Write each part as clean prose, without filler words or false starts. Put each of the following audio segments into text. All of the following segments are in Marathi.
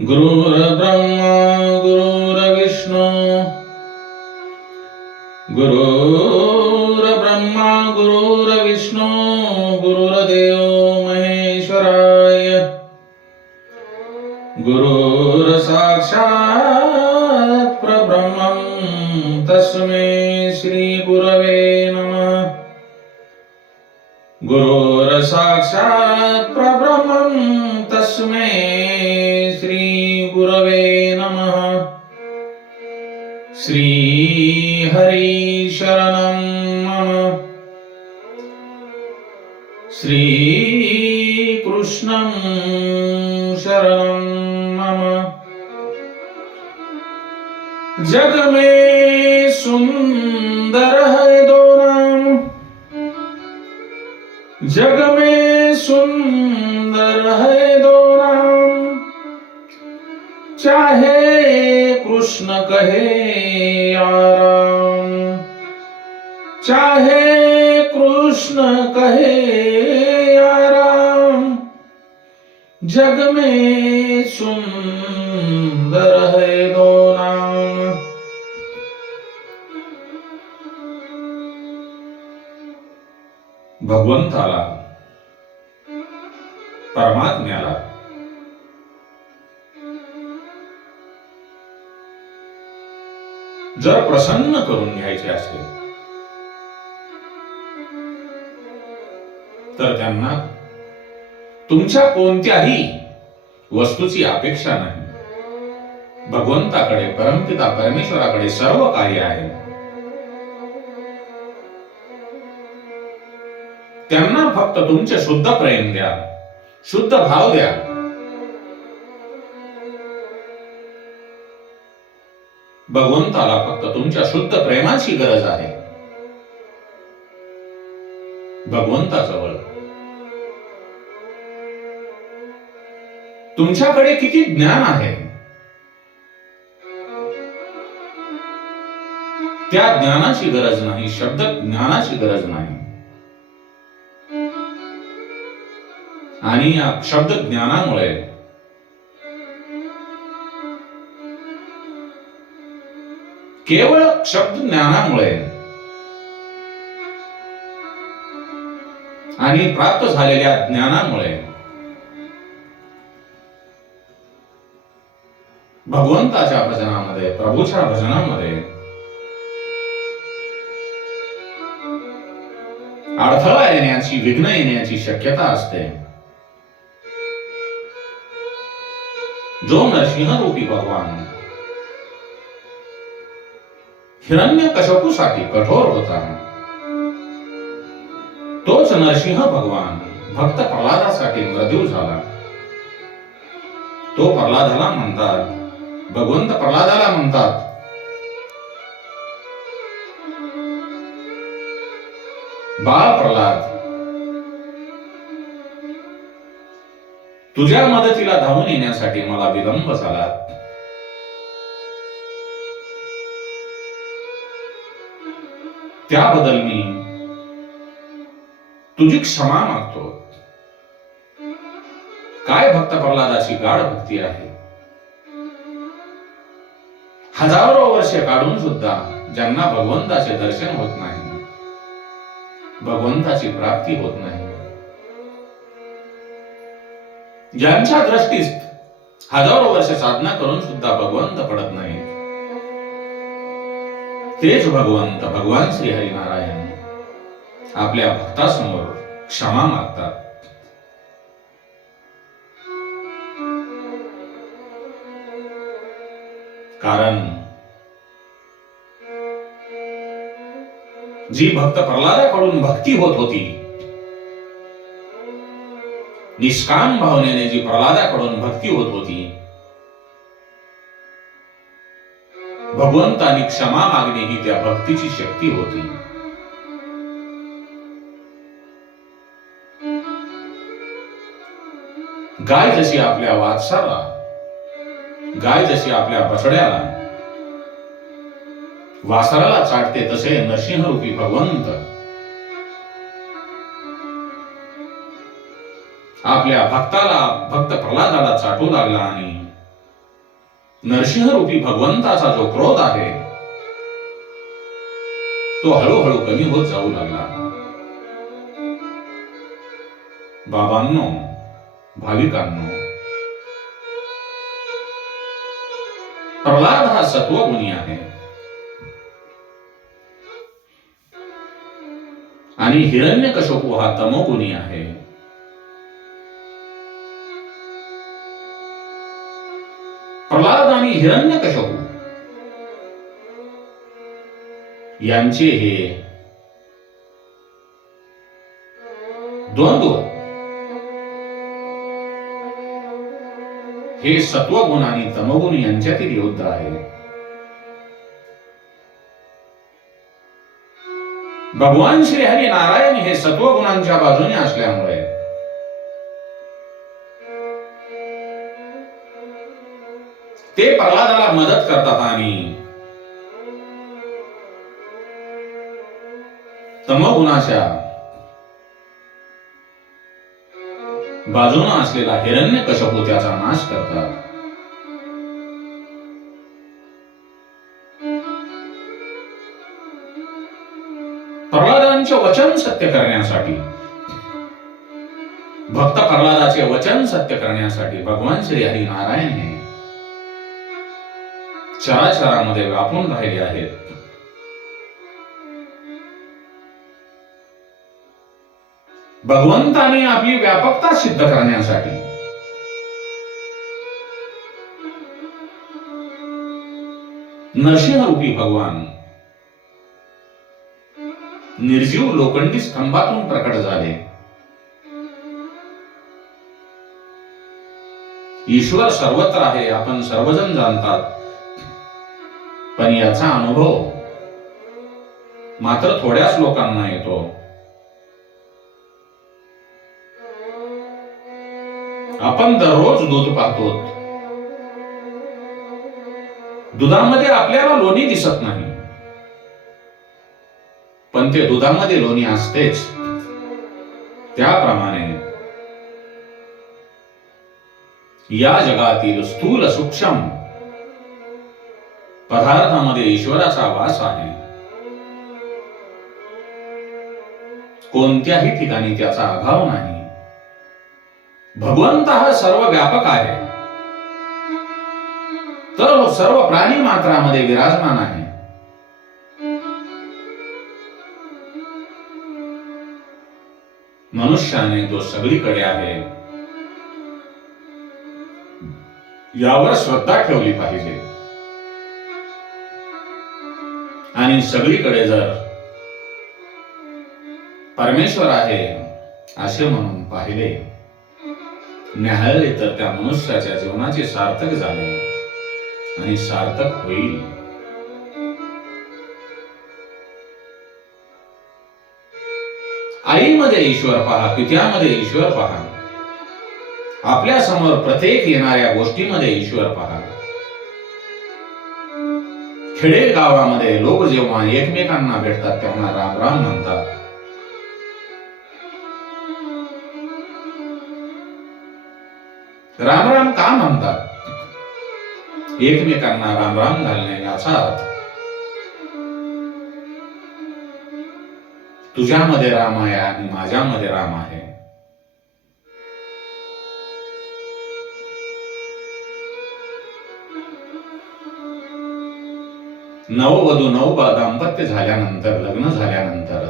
गुरुर्ब्रह्मा गुरुर्विष्णू गुरुर्ब्रह्मा गुरुर्विष्णू गुरुर्देव महेश्वराय गुरुर्साक्षात् परब्रह्मं तस्मै श्री गुरवे नमः। गुरुर्साक्षात् परब्रह्मं तस्मै श्री गुरवे नमः। श्री हरि शरणं मम। श्री कृष्णं शरणं मम। जग में सुंदर है दो नाम, जग में सुंदर है दो नाम, चाहे कृष्ण कहे या राम, चाहे कृष्ण कहे या राम, जग में सुंदर है दो नाम। भगवंताला, परमात्म्याला जर प्रसन्न करून घ्यायचे असेल तर त्यांना तुमच्या कोणत्याही वस्तूची अपेक्षा नाही। भगवंताकडे, परमपिता परमेश्वराकडे सर्व कार्य आहे। त्यांना फक्त तुमचे शुद्ध प्रेम द्या, शुद्ध भाव द्या। भगवंताला फक्त तुमच्या शुद्ध प्रेमाची गरज आहे। भगवंताजवळ तुमच्याकडे किती ज्ञान आहे, त्या ज्ञानाची गरज नाही, शब्द ज्ञानाची गरज नाही। आणि या शब्द ज्ञानामुळे केवळ शब्द ज्ञानामुळे आणि प्राप्त झालेल्या ज्ञानामुळे भगवंताच्या भजनामध्ये, प्रभूच्या भजनामध्ये अडथळा येण्याची, विघ्न येण्याची शक्यता असते। जो नरसिंह रूपी भगवान हिरण्यकश्यपूसाठी कठोर होता, तोच नरसिंह भगवान भक्त प्रल्हादासाठी मृत्यू झाला। तो प्रल्हादाला म्हणतात, भगवंत प्रल्हादाला म्हणतात, बाळ प्रल्हाद, तुझ्या मदतीला धावून येण्यासाठी मला विलंब झाला। त्याबद्दल मी तुझी क्षमा मागतो। काय भक्त प्रल्हादाची गाढ भक्ती आहे। हजारो वर्षे काढून सुद्धा ज्यांना भगवंताचे दर्शन होत नाही, भगवंताची प्राप्ती होत नाही, ज्यांच्या दृष्टीस हजारो वर्ष साधना करून सुद्धा भगवंत पडत नाही, तेच भगवंत, भगवान श्री हरिनारायण आपल्या भक्तासमोर क्षमा मागतात। कारण जी भक्त प्रल्हादाकडून भक्ती होत होती, निष्काम भावनेने जी प्रल्हादाकडून भक्ती होत होती, भगवंतानी क्षमा मागणे ही त्या भक्तीची शक्ती होती। गाय जशी आपल्या वात्साला, गाय जशी आपल्या बछड्याला वासराला चाटते तसे नरसिंहरूपी भगवंत आपल्या भक्त प्रल्हादाला चाटू लागला आणि नरसिंहरूपी भगवंताचा जो क्रोध आहे तो हळूहळू कमी होत जाऊ लागला. बाबांनो, भाविकांनो, प्रल्हाद हा सत्वगुणी आहे आणि हिरण्यकशिपू हा तमोगुणी आहे. प्रल्हाद आणि हिरण्यकशिपू यांचे हे द्वंद्व हे सत्वगुण आणि तमोगुण यांच्यातील युद्ध आहे. भगवान श्री हरी नारायण हे सत्वगुणांच्या बाजूने असल्यामुळे ते प्रल्हादाला मदत करतात आणि तमोगुणाच्या बाजूने असलेला हिरण्यकशिपू त्याचा नाश करतात. प्रल्हादांचे वचन सत्य करण्यासाठी, भक्त प्रल्हादाचे वचन सत्य करण्यासाठी भगवान श्री हरी नारायण हे चराचरामध्ये व्यापून राहिले आहेत. भगवंताने आपली व्यापकता सिद्ध करण्यासाठी नरसिंहरूपी भगवान निर्जीव लोखंडी स्तंभातून प्रकट झाले. ईश्वर सर्वत्र आहे आपण सर्वजण जाणतात, पण याचा अनुभव मात्र थोड्याच लोकांना येतो. आपण दररोज दूध पाहतो, दुधामध्ये आपल्याला लोणी दिसत नाही, पण ते दुधामध्ये लोणी असतेच. त्याप्रमाणे या जगातील स्थूल सूक्ष्म पदार्थामध्ये ईश्वराचा वास आहे. कोणत्याही ठिकाणी त्याचा अभाव नाही. भगवंत हा सर्व व्यापक आहे, तर सर्व प्राणी मात्रामध्ये विराजमान आहे. मनुष्याने तो सगळीकडे आहे यावर श्रद्धा ठेवली पाहिजे आणि सगळीकडे जर परमेश्वर आहे असे म्हणून पाहिले, न्याहाळले तर त्या मनुष्याच्या जीवनाचे सार्थक झाले आणि सार्थक होईल. आईमध्ये ईश्वर पहा, पित्यामध्ये ईश्वर पहा, आपल्या समोर प्रत्येक येणाऱ्या गोष्टीमध्ये ईश्वर पहा. खेडे गावामध्ये लोक जेव्हा एकमेकांना भेटतात तेव्हा राम राम म्हणतात. राम राम का म्हणतात? एकमेकांना राम राम घालणे याचा अर्थ तुझ्यामध्ये राम आहे आणि माझ्यामध्ये राम आहे. नववधू दाम्पत्य झाल्यानंतर, लग्न झाल्यानंतर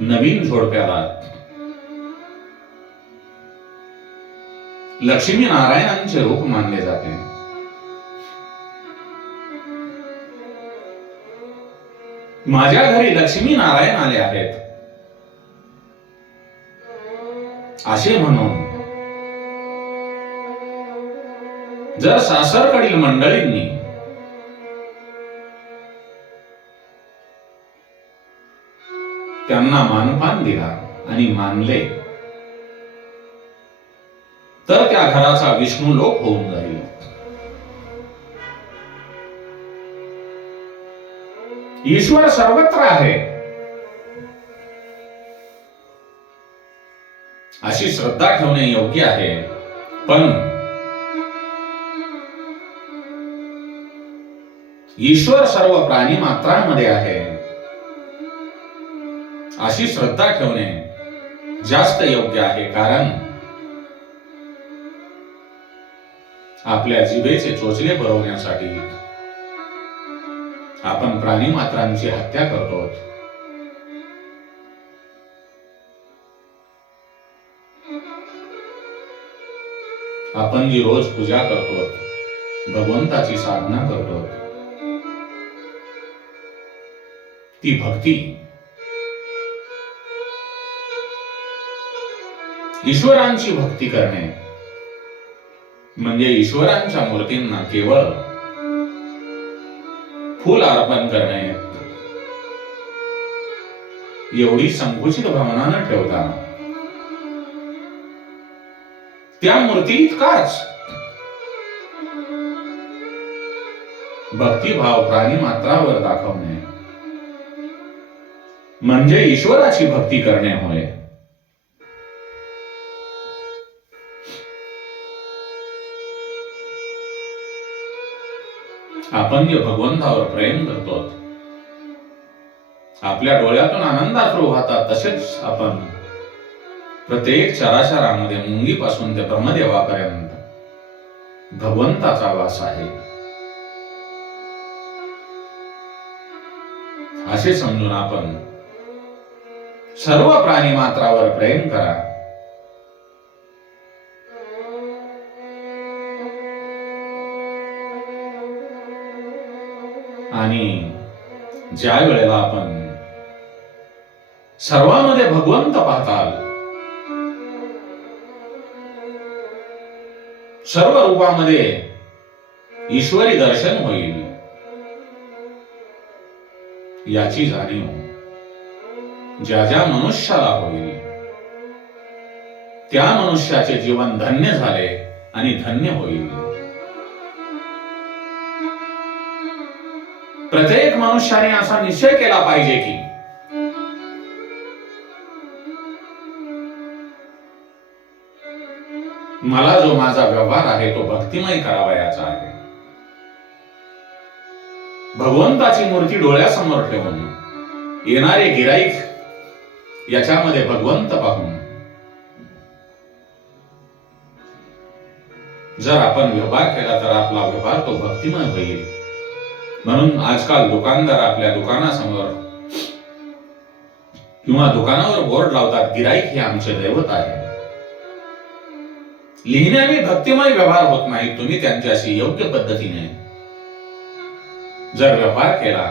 नवीन जोडप्याला लक्ष्मी नारायणांचे रूप मानले जाते. माझ्या घरी लक्ष्मी नारायण आले आहेत असे म्हणून जर सासरकडील मंडळींनी त्यांना मानपान दिला आणि मानले तर त्या घराचा विष्णू लोक होऊन जाईल. ईश्वर सर्वत्र आहे अशी श्रद्धा ठेवणे योग्य आहे, पण ईश्वर सर्व प्राणी मात्रांमध्ये आहे अशी श्रद्धा ठेवणे जास्त योग्य आहे. कारण आपल्या जिभेचे चोचले भरवण्यासाठी आपण प्राणी मात्रांची हत्या करतो. आपण जी रोज पूजा करतो, भगवंताची साधना करतो, ती भक्ती ईश्वरांची भक्ती करणे म्हणजे ईश्वरांच्या मूर्तींना केवळ फूल अर्पण करणे एवढी संकुचित भावना न ठेवता त्या मूर्ती इतकाच भक्तिभाव प्राणी मात्रावर दाखवणे म्हणजे ईश्वराची भक्ती करणे होय. आपण जे भगवंतावर प्रेम करतो, आपल्या डोळ्यातून आनंदाश्रू वाहतात, तसेच आपण प्रत्येक चराचरामध्ये मुंगीपासून ते ब्रह्मदेवापर्यंत भगवंताचा वास आहे असे समजून आपण सर्व प्राणी मात्रावर प्रेम करा. आणि ज्या वेळेला आपण सर्वांमध्ये भगवंत पाहताल, सर्व रूपामध्ये ईश्वरी दर्शन होईल याची जाणीव ज्या ज्या मनुष्याला होईल त्या मनुष्याचे जीवन धन्य झाले आणि धन्य होईल. प्रत्येक मनुष्याने असा निश्चय केला पाहिजे की मला जो माझा व्यवहार आहे तो भक्तिमय करावयाचा आहे. भगवंताची मूर्ती डोळ्यासमोर ठेवून येणारे गिराईक याच्यामध्ये भगवंत पाहून जर आपण व्यवहार केला तर आपला व्यवहार तो भक्तिमय होईल. म्हणून आजकाल दुकानदार आपल्या दुकानासमोर किंवा दुकानावर बोर्ड लावतात, गिराईक हे आमचे दैवत आहे. लिहिण्याने भक्तिमय व्यवहार होत नाही. तुम्ही त्यांच्याशी योग्य पद्धतीने जर व्यवहार केला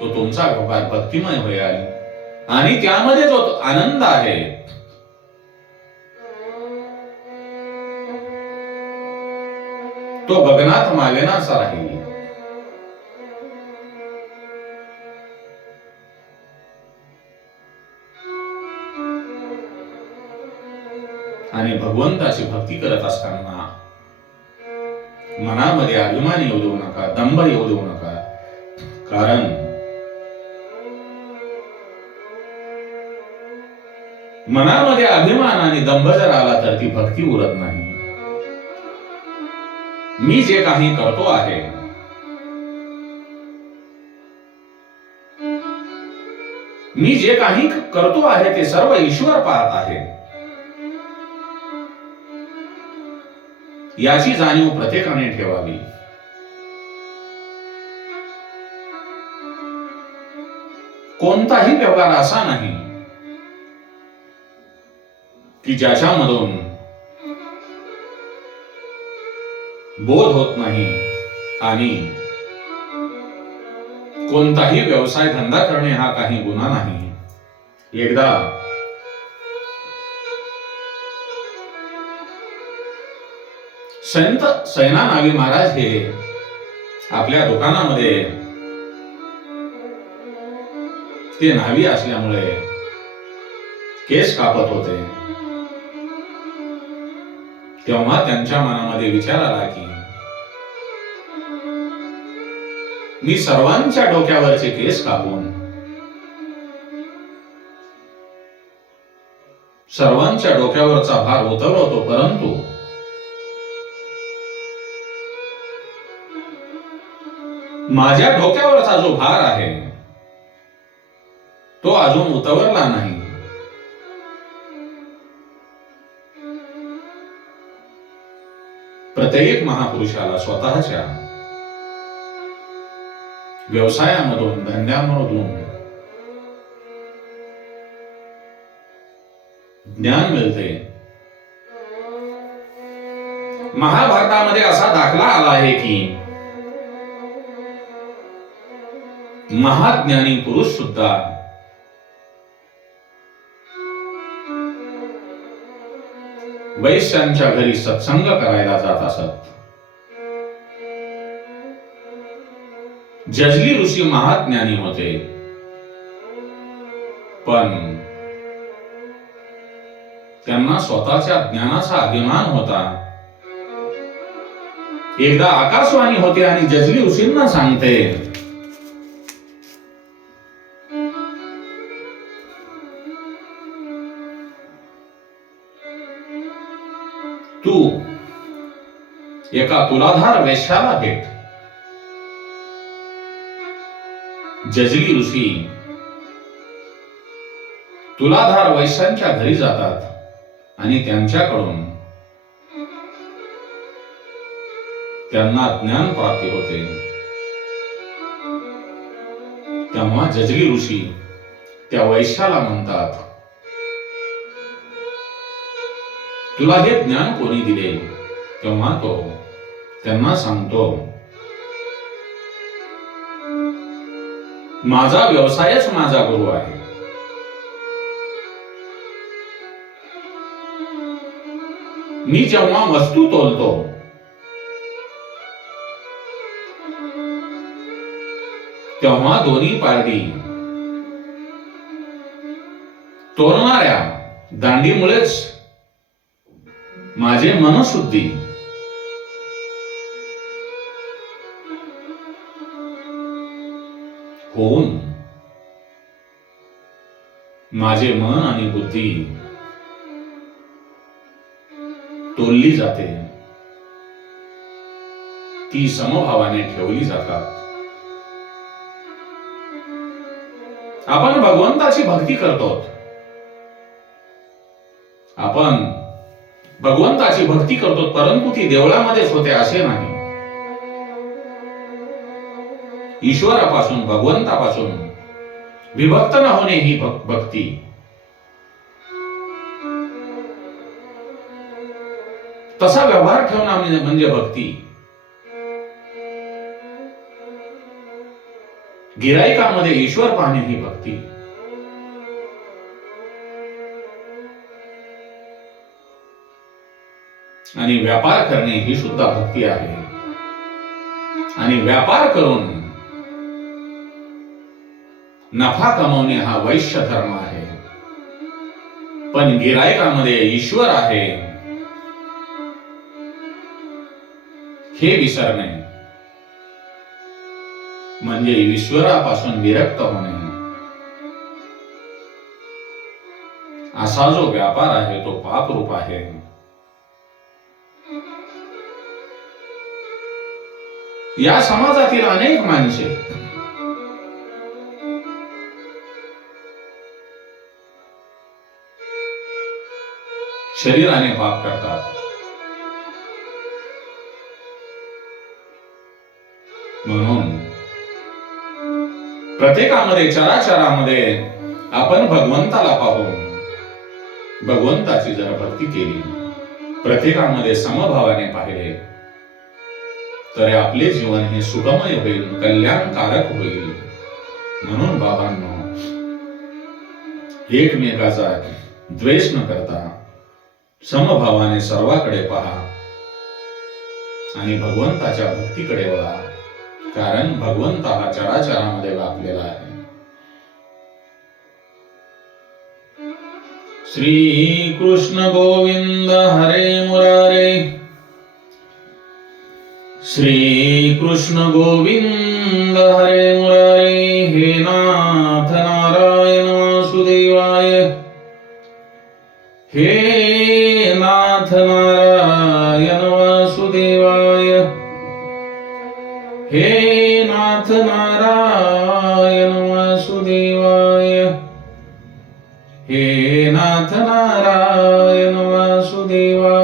तो तुमचा व्यवहार भक्तिमय होईल आणि त्यामध्ये जो आनंद आहे तो गगनात मावेनासा राहील. आणि भगवंताची भक्ती करत असताना मनामध्ये अभिमान येऊ देऊ नका, दंभ येऊ देऊ नका. कारण मनामध्ये अभिमान आणि दंभ जर आला तर ती भक्ती उरत नाही. मी जे काही करतो आहे मी जे काही करतो आहे ते सर्व ईश्वर पाहत आहे याची जाणीव प्रत्येकाने ठेवावी. कोणताही व्यवहार असा नाही की ज्याच्यामधून बोध होत नाही आणि कोणताही व्यवसाय धंदा करणे हा काही गुन्हा नाही. एकदा संत सैनानावी महाराज हे आपल्या दुकानामध्ये ते न्हावी असल्यामुळे केस कापत होते. तेव्हा त्यांच्या मनामध्ये विचार आला की मी सर्वांच्या डोक्यावरचे केस कापून सर्वांच्या डोक्यावरचा भार उतरवतो, परंतु माझ्या डोक्यावरचा जो भार आहे तो अजून उतरला नाही. प्रत्येक महापुरुषाला स्वतःच्या व्यवसायामधून, धंद्यामधून ज्ञान मिळते. महाभारतामध्ये असा दाखला आला आहे की महाज्ञानी पुरुष सुद्धा वैश्यांच्या घरी सत्संग करायला जात असत. जजली ऋषी महाज्ञानी होते, पण त्यांना स्वतःच्या ज्ञानाचा अभिमान होता. एकदा आकाशवाणी होते आणि जजली ऋषींना सांगते, तू एका तुलाधार वेश्याला भेट. जजली ऋषी तुलाधार वैश्यांच्या घरी जातात आणि त्यांच्याकडून त्यांना ज्ञान प्राप्ती होते. तेव्हा जजली ऋषी त्या वैश्याला म्हणतात, तुला हे ज्ञान कोणी दिले? तेव्हा तो त्यांना सांगतो, माझा व्यवसायच माझा गुरु आहे. मी जेव्हा वस्तू तोलतो तेव्हा दोन्ही पारडी तोलणाऱ्या दांडीमुळेच माझे मनशुद्धी होऊन माझे मन आणि बुद्धी तोलली जाते, ती समभावाने ठेवली जातात. आपण भगवंताची भक्ती करतो, आपण भगवंताची भक्ती करतो, परंतु ती देवळामध्येच होते असे नाही. ईश्वरापासून, भगवंतापासून विभक्त न होणे ही भक्ती. तसा व्यवहार ठेवणं म्हणजे भक्ती. गिराईकामध्ये ईश्वर पाहणे ही भक्ती. आणि व्यापार करणे ही सुद्धा भक्ती आहे. आणि व्यापार करून नफा कमवणे हा वैश्य धर्म आहे. पण गिराईकामध्ये ईश्वर आहे हे विसरणे म्हणजे ईश्वरापासून विरक्त होणे. असा जो व्यापार आहे तो पापरूप आहे. या समाजातील अनेक माणसे शरीराने पाप करतात. म्हणून प्रत्येकामध्ये, चराचरामध्ये आपण भगवंताला पाहून भगवंताची जर भक्ती केली, प्रत्येकामध्ये समभावाने पाहिले, तर आपले जीवन हे सुखमय होईल, कल्याणकारक होईल. म्हणून बाबांनो, एकमेकाचा द्वेष न करता समभावाने सर्वाकडे पहा आणि भगवंताच्या भक्तीकडे वळा, कारण भगवंत हा चराचरामध्ये व्यापलेला आहे. श्री कृष्ण गोविंद हरे मुरारे, श्री कृष्ण गोविंद हरे मुरारी, हे नाथ नारायण वासुदेवाय, हे नाथ नारायण वासुदेवाय, हे नाथ नारायण वासुदेवाय, हे नाथ नारायण वासुदेवाय.